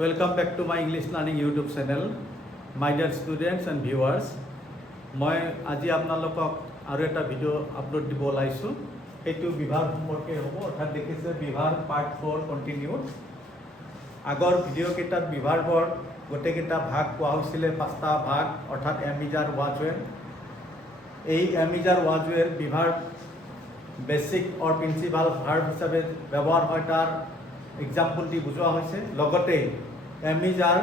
Welcome back to my English Learning YouTube channel, my dear students and viewers. মই আজি আপোনালোকক আৰু এটা ভিডিও আপলোড দিব ওলাইছোঁ। এইটো বিভাগ সম্পৰ্কে হ'ব, অৰ্থাৎ দেখিছে বিভাগ পাৰ্ট 4 কণ্টিনিউড। আগৰ ভিডিঅ' কেইটাত বিভাগৰ গোটেইকেইটা ভাগ কোৱা হৈছিলে, 5টা ভাগ, অৰ্থাৎ এমিজাৰ ৱাজৱেৰ। এই এমিজাৰ ৱাজৱেৰ বিভাগ বেচিক অৰ প্ৰিন্সিপাল ভাৰ্ব হিচাপে ব্যৱহাৰ হয়, তাৰ এক্সাম্পলটি বুজোৱা হৈছে। লগতে এমিজাৰ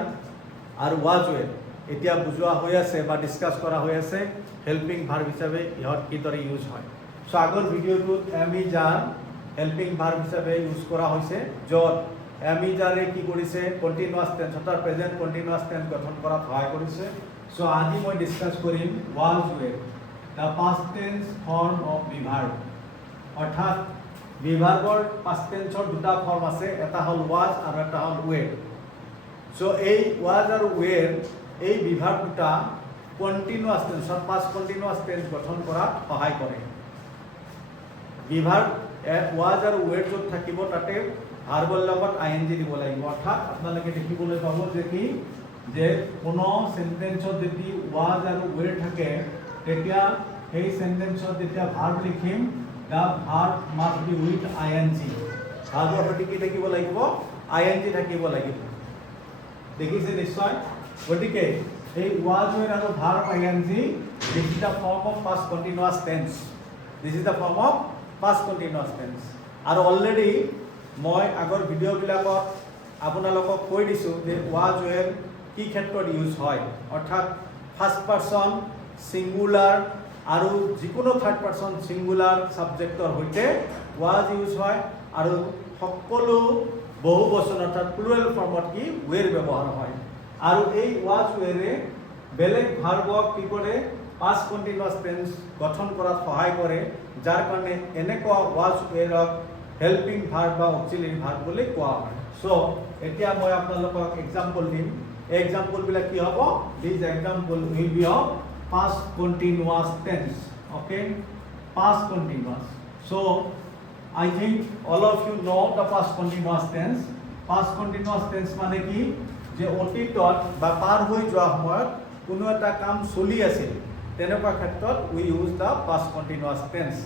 আৰু ৱাজৱেৰ এতিয়া বুজোৱা হৈ আছে বা ডিছকাছ কৰা হৈ আছে হেল্পিং ভাৰ্ব হিচাপে ইহঁত কিদৰে ইউজ হয়। চ' আগৰ ভিডিঅ'টোত এমিজাৰ হেল্পিং ভাৰ্ব হিচাপে ইউজ কৰা হৈছে, য'ত এমিজাৰে কি কৰিছে কণ্টিনিউৱাছ টেন্স অৰ্থাৎ প্ৰেজেণ্ট কণ্টিনিউৱাছ টেন্স গঠন কৰাত সহায় কৰিছে। চ' আজি মই ডিছকাছ কৰিম was were, the past tense form of be verb. অৰ্থাৎ বিভাৰ্বৰ পাষ্ট টেন্সৰ দুটা ফৰ্ম আছে, এটা হ'ল ৱাজ আৰু এটা হ'ল ৱেৰ। চ' এই ৱাজ আৰু ৱেৰ এই বিভাৰ্ব দুটা কণ্টিনিউৱাছ টেন্সত পাষ্ট কণ্টিনিউৱাছ টেন্স গঠন কৰাত সহায় কৰে। বিভাৰ্ব ৱাজ আৰু ৱেৰ য'ত থাকিব তাতে ভাৰ্বৰ লগত আইএনজি দিব লাগিব। অৰ্থাৎ আপোনালোকে দেখিবলৈ পাব যে কি যে কোনো চেণ্টেন্সত যদি ৱাজ আৰু ৱেৰ থাকে তেতিয়া সেই চেণ্টেন্সত যেতিয়া ভাৰ্ব লিখিম the verb must be with ING. ভাৰ্বৰ সৈতে কি থাকিব লাগিব? আইএনজি থাকিব লাগিব। দেখিছে নিশ্চয়। গতিকে এই ৱাজ ৱেৰ আৰু verb ING, this is the form of past continuous tense. This is the form of past continuous tense. আৰু অলৰেডি মই আগৰ ভিডিঅ'বিলাকত আপোনালোকক কৈ দিছোঁ যে ৱাজ ৱেৰ কি ক্ষেত্ৰত ইউজ হয়। অৰ্থাৎ ফাৰ্ষ্ট পাৰ্চন ছিংগুলাৰ আৰু যিকোনো থাৰ্ড পাৰ্চন ছিংগুলাৰ ছাবজেক্টৰ সৈতে ৱাজ ইউজ হয়, আৰু সকলো বহু বচন অৰ্থাৎ প্লুৰেল ফৰ্মত কি ৱেৰ ব্যৱহাৰ হয়। আৰু এই ৱাজ ৱেৰে বেলেগ ভাৰ্বক কি কৰে পাষ্ট কণ্টিনিউৱাছ টেন্স গঠন কৰাত সহায় কৰে, যাৰ কাৰণে এনেকুৱা ৱাজ ৱেৰক হেল্পিং ভাৰ্ব বা অক্সিলাৰী ভাৰ্ব বুলি কোৱা হয়। চ' এতিয়া মই আপোনালোকক এক্সাম্পল দিম। এই এক্সাম্পলবিলাক কি হ'ব? This example will be of past continuous tense. Okay, past continuous. So I think all of you know the past continuous tense. Past continuous tense মানে কি যে অতীতত বা পাৰ হৈ যোৱা সময়ত কোনো এটা কাম চলি আছিল, তেনেকুৱা ক্ষেত্ৰত we use the past continuous tense.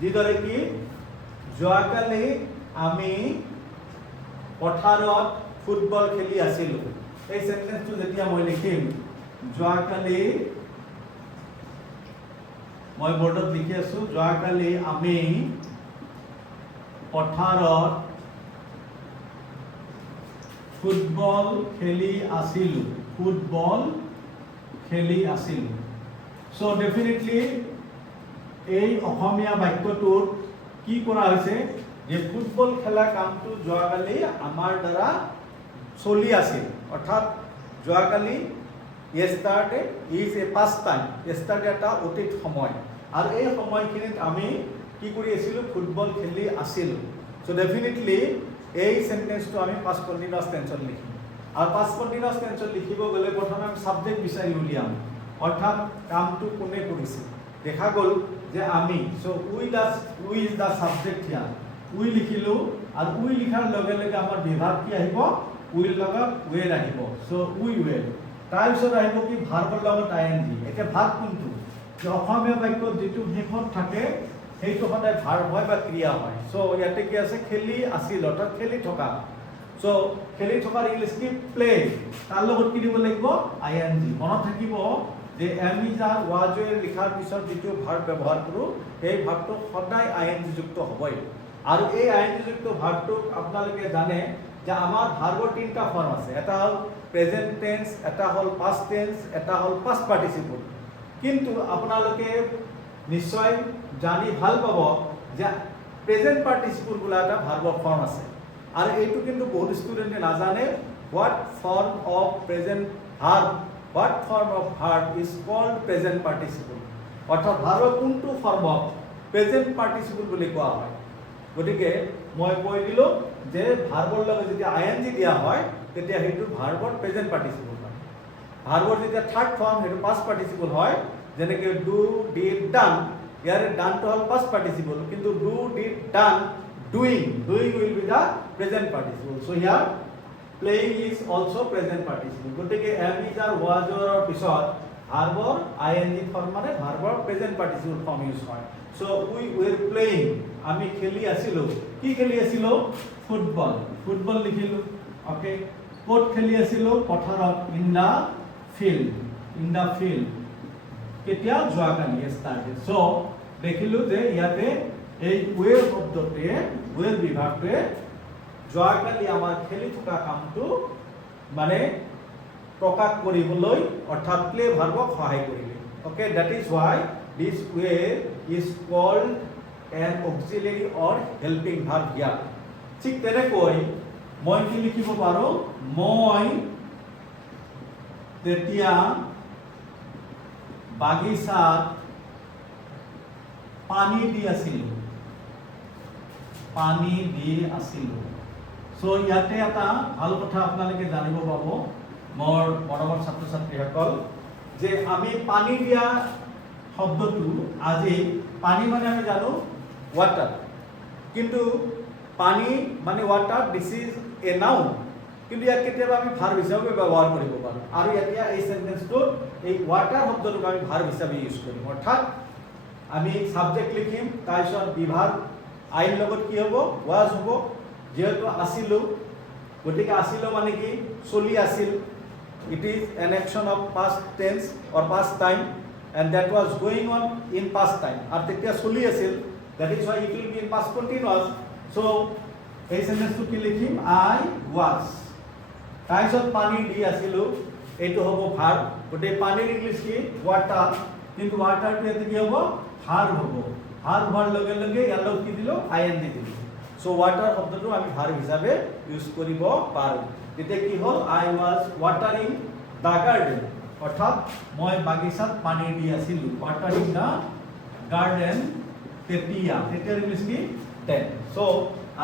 যিদৰে কি যোৱাকালি আমি পথাৰত ফুটবল খেলি আছিলোঁ, এই সেন্টেন্সটো যেতিয়া মই লিখিম যোৱাকালি, মই বৰ্ডত লিখি আছোঁ যোৱাকালি আমি পথাৰত ফুটবল খেলি আছিলোঁ, ফুটবল খেলি আছিলোঁ। চ' ডেফিনেটলি এই অসমীয়া বাক্যটোত কি কৰা হৈছে যে ফুটবল খেলা কামটো যোৱাকালি আমাৰ দ্বাৰা চলি আছিল। অৰ্থাৎ যোৱাকালি yesterday is a past time. yesterday এটা অতীত সময়, আৰু এই সময়খিনিত আমি কি কৰি আছিলোঁ? ফুটবল খেলি আছিলোঁ। চ' ডেফিনেটলি এই চেণ্টেন্সটো আমি পাষ্ট কণ্টিনিউৱাছ টেন্সত লিখিম। আৰু পাষ্ট কণ্টিনিউৱাছ টেন্সত লিখিব গ'লে প্ৰথমে আমি ছাবজেক্ট বিচাৰি উলিয়াম, অৰ্থাৎ কামটো কোনে কৰিছে। দেখা গ'ল যে আমি, চ' উই ইজ দ্য ছাবজেক্ট হিয়াৰ। উই লিখিলোঁ, আৰু উই লিখাৰ লগে লগে আমাৰ বিভাগ কি আহিব? উইৰ লগত ৱেৰ আহিব। চ' উই ৱেৰ। তাৰপিছত আহিব কি ভাৰ্বৰ লগত আইএনজি। এতিয়া ভাৰ্ব কোনটো? যে অসমীয়া বাক্যত যিটো শেষত থাকে সেইটো সদায় ভাৰ্ব হয় বা ক্ৰিয়া হয়। চ' ইয়াতে কি আছে? খেলি আছিল, অৰ্থাৎ খেলি থকা। চ' খেলি থকাৰ ইংলিছ কি? প্লে। তাৰ লগত কি দিব লাগিব? আইএনজি। মনত থাকিব যে এমিজাৰ ৱাজৱেৰ লিখাৰ পিছত যিটো ভাৰ্ব ব্যৱহাৰ কৰোঁ সেই ভাৰ্বটো সদায় আইএনজি যুক্ত হ'বই। আৰু এই আইএনজি যুক্ত ভাৰ্বটোক আপোনালোকে জানে যে আমাৰ ভাৰ্বৰ 3টা ফৰ্ম আছে। এটা হ'ল প্ৰেজেণ্ট টেন্স, এটা হ'ল পাষ্ট টেন্স, এটা হ'ল পাষ্ট পাৰ্টিচিপল। কিন্তু আপোনালোকে নিশ্চয় জানি ভাল পাব যে প্ৰেজেণ্ট পাৰ্টিচিপল বোলা এটা ভাৰ্বৰ ফৰ্ম আছে, আৰু এইটো কিন্তু বহুত ষ্টুডেণ্টে নাজানে। What form of present verb, what form of verb is called present participle. অৰ্থাৎ ভাৰ্বৰ কোনটো ফৰ্মক প্ৰেজেণ্ট পাৰ্টিচিপল বুলি কোৱা হয়। গতিকে মই কৈ দিলোঁ যে ভাৰ্বৰ লগত যেতিয়া আইএনজি দিয়া হয় তেতিয়া সেইটো ভাৰ্বৰ প্ৰেজেণ্ট পাৰ্টিচিপল হয়। ভাৰ্বৰ যেতিয়া থাৰ্ড ফৰ্ম সেইটো পাষ্ট পাৰ্টিচিপল হয়, যেনেকৈ ডু, ডিড, ডান। ইয়াৰে ডানটো হ'ল পাষ্ট পাৰ্টিচিপল, কিন্তু do, did, done, doing will be the present participle. So' here playing is also present participle গতিকে এম ইজ আৰু ৱাজৰ পিছত ভাৰ্বৰ আইএনজি ফৰ্ম মানে ভাৰ্বৰ প্ৰেজেন্ট পাৰ্টিচিপল ফৰ্ম ইউজ হয় সো উই ওয়ার প্লেইং আমি খেলি আছিলো কি খেলি আছিলো ফুটবল ফুটবল লিখিলো ওকে কোট খেলি আছিলো পথাৰত ইন দা ফিল্ড কেতিয়া যোৱাকালি ষ্টাৰ্টেড সো দেখিলো যে ইয়াতে এই ওয়েৰ শব্দতে ওয়েৰ বিভাগটোৱে যোৱাকালি আমাৰ খেলি থকা কামটো মানে প্ৰকাশ কৰিবলৈ অৰ্থাৎ প্লে ভাৰ্বক সহায় কৰিলে okay that is why this way is called an auxiliary or helping verb here ঠিক তেনেকৈ মই কি লিখিব পাৰো মই তেতিয়া বাগিচাত পানী দি আছিলো সো ইয়াতে এটা ভাল কথা আপোনালোকে জানিব পাব মোৰ মৰমৰ ছাত্ৰ ছাত্ৰীসকল যে আমি পানী দিয়া শব্দটো আজি পানী মানে আমি জানো ওয়াটার কিন্তু পানী মানে water this is a noun কিন্তু ইয়াক কেতিয়াবা আমি ভার্ব হিচাপে ব্যৱহাৰ কৰিব পাৰোঁ আৰু এতিয়া এই সেন্টেন্সটো এই ওয়াটাৰ শব্দটোক আমি ভাৰ্ব হিচাপে ইউজ কৰিম অৰ্থাৎ আমি সাবজেক্ট লিখিম তাৰপিছত বিভাগ আইৰ লগত কি হ'ব ওয়াজ হ'ব যেহেতু আছিলো গতিকে আছিলো মানে কি চলি আছিল it is an action of past tense or past time and that was going on in past time আর তেতিয়া চলি আছিল that is why it will be in past continuous so এই সেন্টেন্সটো কি লিখিম I was তাৰপিছত পানী দি আছিলো এইটো হ'ব ভাৰ্ব গতিকে পানীৰ ইংলিছ কি ওয়াটাৰ কিন্তু ওয়াটাৰটো এতে কি হ'ব ভাৰ্ব হ'ব ভাৰ্ব হোৱাৰ লগে লগে ইয়াৰ লগত কি দিলো আইএনজি দিলো সো ওয়াটাৰ শব্দটো আমি ভাৰ্ব হিচাপে ইউজ কৰিব পাৰো তেতিয়া কি হ'ল I was watering the garden অৰ্থাৎ মই বাগিচাত পানী দি আছিলো ওয়াটাৰিং দা গাৰ্ডেন তেতিয়াৰ ইংলিছ কি then so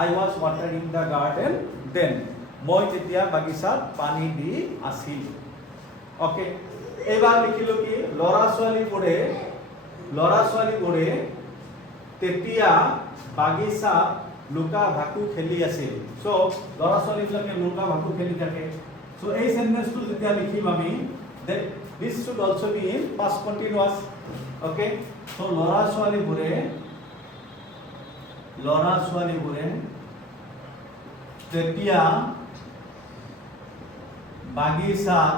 I was watering the garden then মই তেতিয়া বাগিচাত পানী দি আছিলো ওকে এবাৰ লিখিলো কি লৰা ছোৱালীবোৰে তেতিয়া বাগিচাত লুকা ভাকু খেলি আছিল সো লৰা ছোৱালীবিলাকে লুকা ভাকু খেলি থাকে সো এই সেন্টেন্সটো যেতিয়া লিখিম আমি that this should also be in past continuous okay so লৰা ছোৱালীবোৰে তেতিয়া বাগিচাত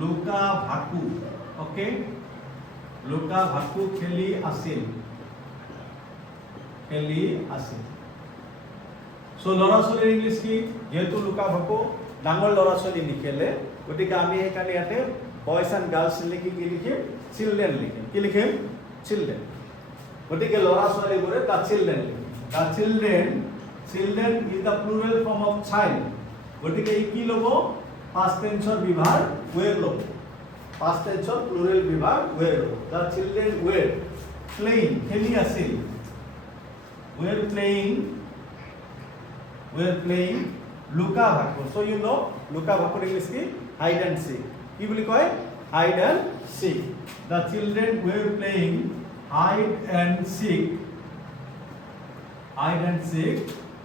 লুকা ভাকু okay লুকা ভাকু খেলি আছিল সো লৰা ছোৱালীৰ ইংলিছ কি যেহেতু লুকা ভাকু ডাঙৰ লৰা ছোৱালী নিখেলে গতিকে আমি সেইকাৰণে ইয়াতে বয়জ এণ্ড গাৰ্লছ লিখি কি লিখিম চিলড্ৰেন লিখিম কি লিখিম চিলড্ৰেন গতিকে লৰা ছোৱালীবোৰে the children the children is the plural form of child গতিকে ই কি ল'ব পাষ্ট টেন্সৰ বিভাগ ওয়েৰ ল'ব past tense or plural বিভাগ were the children were playing খেলি আছিল were playing লুকা ভাকু so you know লুকা ভাকুৰ ইংলিছ কি hide and seek কি বুলি কয় hide and seek the children were playing hide and seek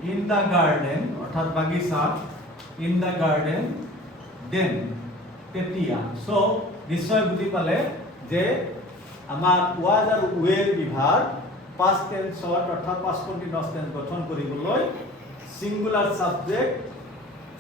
in the garden অৰ্থাৎ বাগিচাত in the garden then তেতিয়া so নিশ্চয় বুজি পালে যে আমাৰ ওয়াজ আৰু ওয়েৰ বিভাগ পাস্ট টেন্সৰ অৰ্থাৎ পাস্ট কন্টিনিউয়াস টেন্স গঠন কৰিবলৈ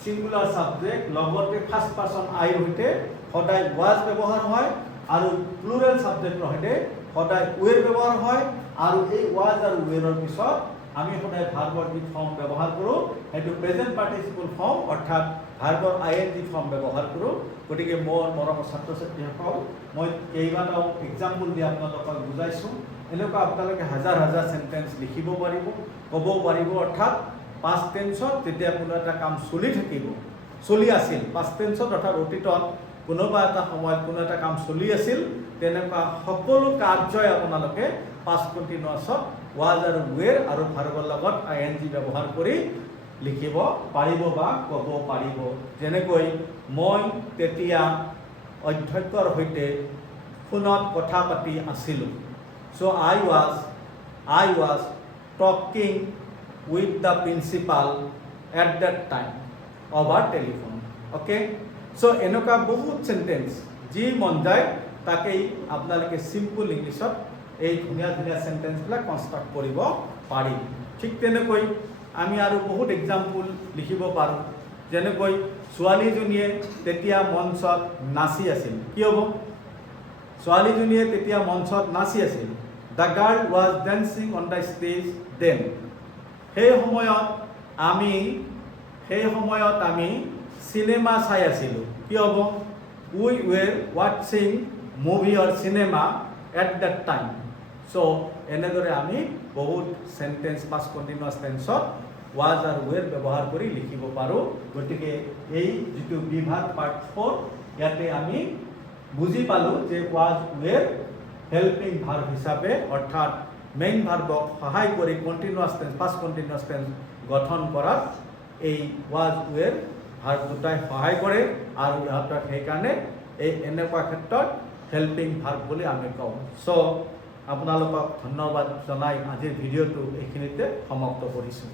সিঙ্গুলাৰ সাবজেক্ট লগতে ফাৰ্স্ট পাৰসন আই হইতে সদায় ওয়াজ ব্যৱহাৰ হয় আৰু প্লুৰেল সাবজেক্টৰ সৈতে সদায় ওয়েৰ ব্যৱহাৰ হয় আৰু এই ওয়াজ আৰু ওয়েৰৰ পিছত আমি সদায় ভাৰ্বৰ যি ফৰ্ম ব্যৱহাৰ কৰোঁ সেইটো প্ৰেজেন্ট পাৰ্টিচিপল ফৰ্ম অৰ্থাৎ ভাৰ্বৰ আইএনজি ফৰ্ম ব্যৱহাৰ কৰোঁ গতিকে মোৰ মৰমৰ ছাত্ৰ ছাত্ৰীসকল মই কেইবাটাও এক্সাম্পল দি আপোনালোকক বুজাইছোঁ এনেকুৱা আপোনালোকে হাজাৰ হাজাৰ সেন্টেন্স লিখিব পাৰিব ক'ব পাৰিব অৰ্থাৎ পাস্ট টেন্সত যেতিয়া কোনো এটা কাম চলি আছিল পাস্ট টেন্সত অৰ্থাৎ অতীতত কোনোবা এটা সময়ত কোনো এটা কাম চলি আছিল তেনেকুৱা সকলো কাৰ্যই আপোনালোকে পাস্ট কন্টিনিউয়াছত ওয়াজ আৰু ওয়েৰ আৰু ভাৰ্বৰ লগত আইএনজি ব্যৱহাৰ কৰি লিখিব পাৰিব বা ক'ব পাৰিব যেনেকৈ মই তেতিয়া অধ্যক্ষৰ সৈতে ফোনত কথা পাতি আছিলোঁ so I was talking with the principal at that time over telephone. Okay, so এনেকুৱা বহুত সেন্টেন্স যি মন যায় তাকেই আপোনালোকে সিম্পল ইংলিশত এই ধুনীয়া ধুনীয়া সেন্টেন্সবিলাক কনস্ট্ৰাক্ট কৰিব পাৰি। ঠিক তেনেকৈ আমি আৰু বহুত এক্সাম্পল লিখিব পাৰোঁ। যেনেকৈ ছোৱালীজনীয়ে তেতিয়া মঞ্চত নাচি আছিল। কি হ'ব? ছোৱালীজনীয়ে তেতিয়া মঞ্চত নাচি আছিল। The girl was dancing on the stage then. সেই সময়ত আমি চিনেমা চাই আছিলোঁ। কি হ'ব? উই ৱেৰ ৱাটছিং movie or cinema at that time. So' এনেদৰে আমি বহুত সেন্টেন্স পাষ্ট কণ্টিনিউৱাছ টেন্সত ৱাজ আৰু ৱেৰ ব্যৱহাৰ কৰি লিখিব পাৰোঁ। গতিকে এই যিটো বিভাগ পাৰ্ট 4 ইয়াতে আমি বুজি পালোঁ যে ৱাজ ৱেৰ হেল্পিং ভাৰ্ব হিচাপে অৰ্থাৎ মেইন ভাৰ্বক সহায় কৰি continuous tense past continuous tense গঠন কৰাত এই ৱাজ ৱেৰ ভাৰ্ব দুটাই সহায় কৰে আৰু ইহঁতক সেইকাৰণে এই এনেকুৱা ক্ষেত্ৰত হেল্পিং ভাৰ্ব বুলি আমি কওঁ। চ' আপোনালোকক ধন্যবাদ জনাই আজিৰ ভিডিঅ'টো এইখিনিতে সমাপ্ত কৰিছোঁ।